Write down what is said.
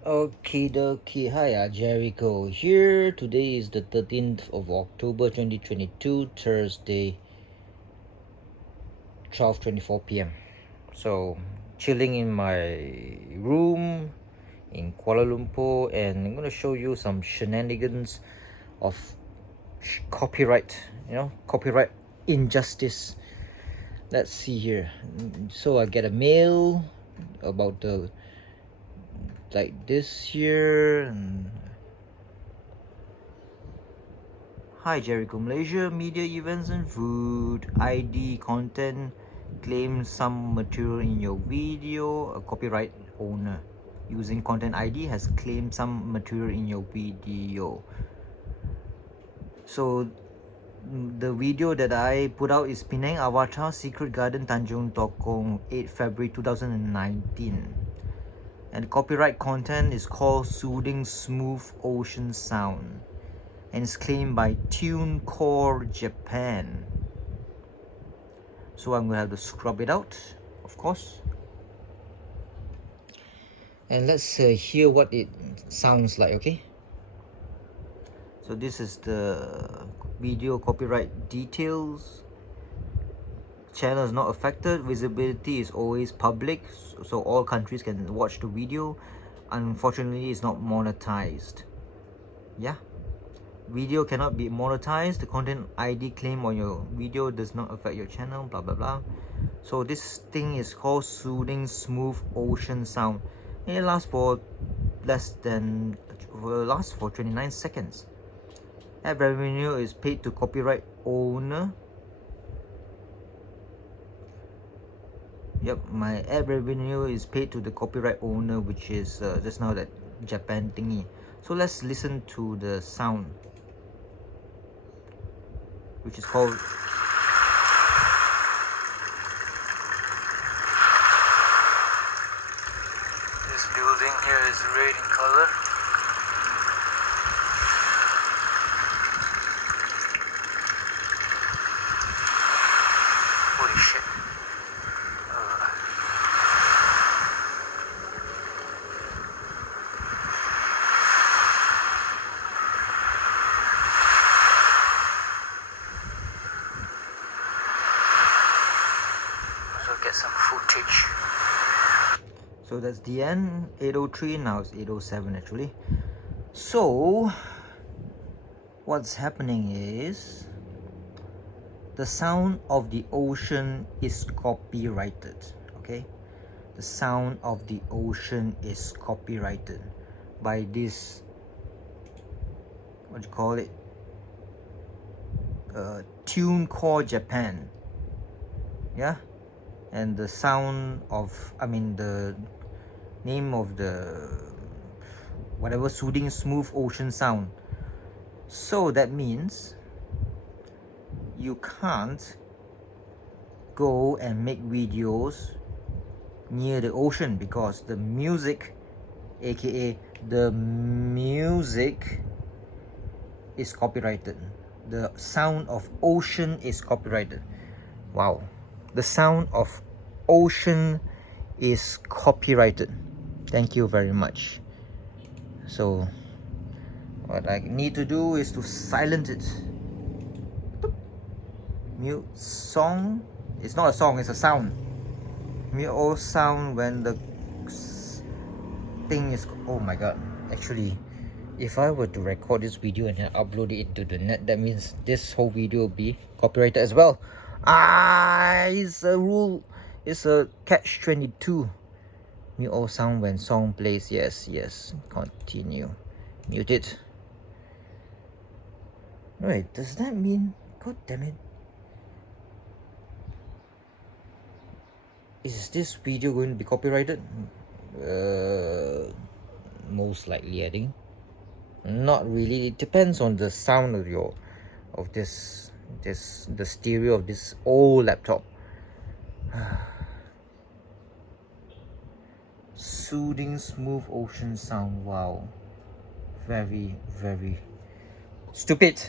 Okie dokie, hi, Gerryko here. Today is the 13th of October 2022, Thursday, 12:24 p.m. So, chilling in my room in Kuala Lumpur, and I'm gonna show you some shenanigans of copyright, copyright injustice. Let's see here. So, I get a mail about the like this here, and hi, Gerryko Malaysia, media events and food. ID content claims some material in your video. A copyright owner using content ID has claimed some material in your video. So the video that I put out is Penang Avatar Secret Garden Tanjung Tokong, 8 February 2019. And the copyright content is called Soothing Smooth Ocean Sound, and it's claimed by TuneCore Japan. So I'm gonna have to scrub it out, of course, and let's hear what it sounds like. Okay, so this is the video copyright details. Channel is not affected. Visibility is always public, so all countries can watch the video. Unfortunately, it's not monetized. Yeah, video cannot be monetized. The content ID claim on your video does not affect your channel, blah blah blah. So this thing is called Soothing Smooth Ocean Sound, and it lasts for lasts for 29 seconds. Ad revenue is paid to copyright owner. Yep, my ad revenue is paid to the copyright owner, which is just now that Japan thingy. So let's listen to the sound, which is called This building here is red in color. Holy shit. Get some footage. So that's the end. 8:03, now it's 8:07 actually. So what's happening is the sound of the ocean is copyrighted. Okay, the sound of the ocean is copyrighted by this, what do you call it, TuneCore Japan. Yeah, and the sound of, the name of the whatever, Soothing Smooth Ocean Sound. So that means you can't go and make videos near the ocean, because the music, aka the music, is copyrighted. The sound of ocean is copyrighted. Wow, the sound of ocean is copyrighted. Thank you very much. So what I need to do is to silence it. Mute song. It's not a song, it's a sound. Mute all sound when the thing is, oh my god. Actually, if I were to record this video and then upload it into the net, that means this whole video will be copyrighted as well. It's a rule. It's a catch-22. Mute all sound when song plays. Yes. Continue. Mute it. Wait, does that mean, god damn it, is this video going to be copyrighted? Most likely, I think. Not really. It depends on the sound of the stereo of this old laptop. Soothing Smooth Ocean Sound. Wow, very stupid.